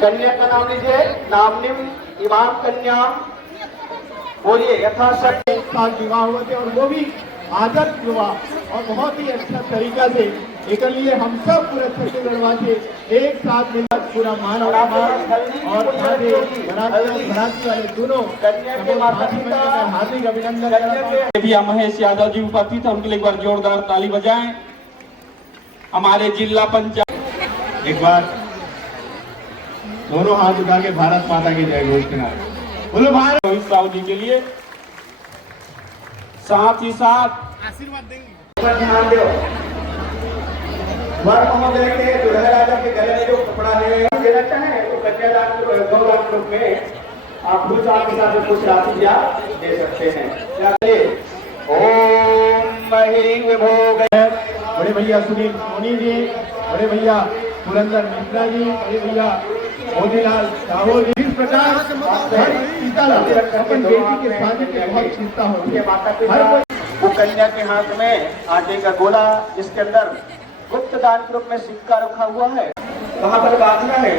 कन्या का नाम लीजिए। नामनिम इमाम कन्या बोलिए यथाशक्ति। साथ विवाह हुए थे और वो भी आदर्श विवाह और बहुत ही अच्छा तरीका से। एक लिए हम सब पूरे छत्तीसगढ़ वासी एक साथ मिलकर पूरा मान और भराती वाले दोनों हार्दिक अभिनंदन। महेश यादव जी उपस्थित है, उनके लिए एक बार जोरदार ताली बजाएं। हमारे जिला पंचायत एक बार दोनों हाथ उठा के भारत माता की जय घोषणा बोलो। भारत रोहित साहू जी के लिए साथ ही साथ आशीर्वाद देंगे। ध्यान दो। वर महोदय के दुल्हा राजा के गले में जो कपड़ा देना चाहे तो कन्यादान गौदान रूप में आप कुछ आपके साथ कुछ राशि दे सकते हैं। ओम महीं विभोग। बड़े भैया सुनील सोनी जी, बड़े भैया पुरंदर मिश्रा जी, बड़े भैया मोतीलाल साहू जी। इस प्रकार अपन बेटी के शादी में बहुत चिंता होती है। वो कन्या के हाथ में आटे का गोला जिसके अंदर गुप्त दान के रूप में सिक्का रखा हुआ है। वहाँ पर बांधना है